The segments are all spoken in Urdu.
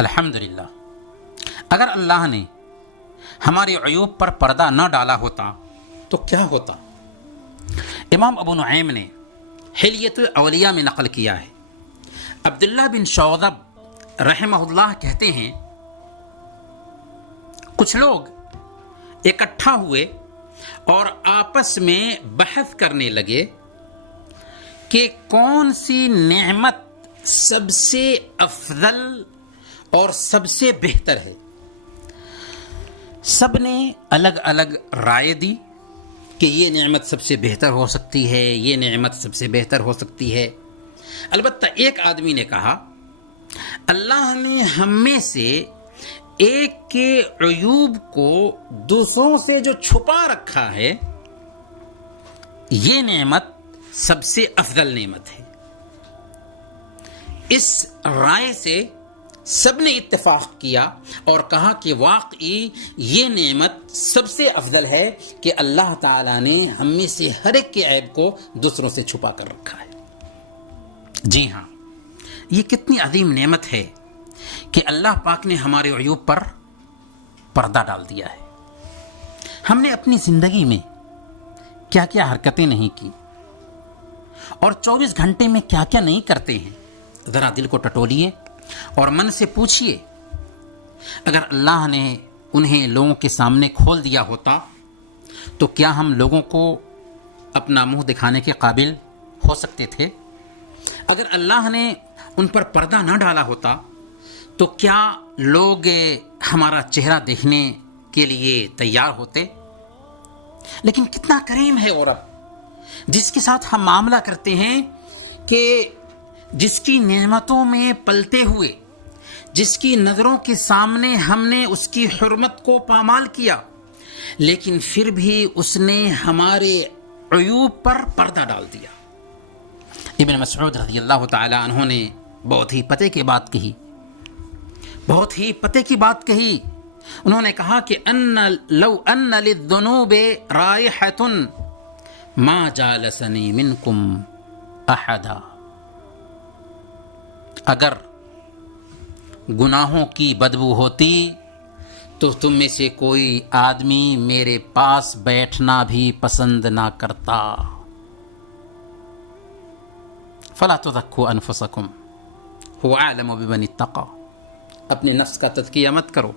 الحمدللہ، اگر اللہ نے ہمارے عیوب پر پردہ نہ ڈالا ہوتا تو کیا ہوتا؟ امام ابو نعیم نے حلیۃ الاولیاء میں نقل کیا ہے، عبداللہ بن شوذب رحمہ اللہ کہتے ہیں کچھ لوگ اکٹھا ہوئے اور آپس میں بحث کرنے لگے کہ کون سی نعمت سب سے افضل اور سب سے بہتر ہے۔ سب نے الگ الگ رائے دی کہ یہ نعمت سب سے بہتر ہو سکتی ہے، یہ نعمت سب سے بہتر ہو سکتی ہے۔ البتہ ایک آدمی نے کہا اللہ نے ہم میں سے ایک کے عیوب کو دوسروں سے جو چھپا رکھا ہے، یہ نعمت سب سے افضل نعمت ہے۔ اس رائے سے سب نے اتفاق کیا اور کہا کہ واقعی یہ نعمت سب سے افضل ہے کہ اللہ تعالیٰ نے ہم میں سے ہر ایک کے عیب کو دوسروں سے چھپا کر رکھا ہے۔ جی ہاں، یہ کتنی عظیم نعمت ہے کہ اللہ پاک نے ہمارے عیوب پر پردہ ڈال دیا ہے۔ ہم نے اپنی زندگی میں کیا کیا حرکتیں نہیں کی اور 24 گھنٹے میں کیا کیا نہیں کرتے ہیں، ذرا دل کو ٹٹولیے اور من سے پوچھئے اگر اللہ نے انہیں لوگوں کے سامنے کھول دیا ہوتا تو کیا ہم لوگوں کو اپنا منہ دکھانے کے قابل ہو سکتے تھے؟ اگر اللہ نے ان پر پردہ نہ ڈالا ہوتا تو کیا لوگ ہمارا چہرہ دیکھنے کے لیے تیار ہوتے؟ لیکن کتنا کریم ہے اور اب جس کے ساتھ ہم معاملہ کرتے ہیں کہ جس کی نعمتوں میں پلتے ہوئے، جس کی نظروں کے سامنے ہم نے اس کی حرمت کو پامال کیا، لیکن پھر بھی اس نے ہمارے عیوب پر پردہ ڈال دیا۔ ابن مسعود رضی اللہ تعالی عنہ نے بہت ہی پتے کی بات کہی، بہت ہی پتے کی بات کہی۔ انہوں نے کہا کہ لو ان للذنوب رائحۃ ما جالسنی منکم احدا، اگر گناہوں کی بدبو ہوتی تو تم میں سے کوئی آدمی میرے پاس بیٹھنا بھی پسند نہ کرتا۔ فلا تزکوا انفسکم هو اعلم بمن اتقى، اپنے نفس کا تزکیہ مت کرو،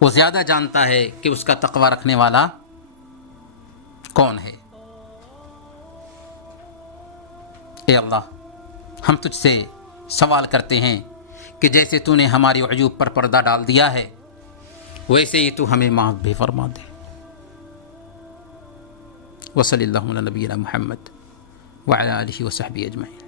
وہ زیادہ جانتا ہے کہ اس کا تقوی رکھنے والا کون ہے۔ اے اللہ، ہم تجھ سے سوال کرتے ہیں کہ جیسے تو نے ہماری عیوب پر پردہ ڈال دیا ہے ویسے ہی تو ہمیں معاف بھی فرما دے۔ وصلی اللہ علی نبینا محمد وعلی آلہ وصحبہ اجمعین۔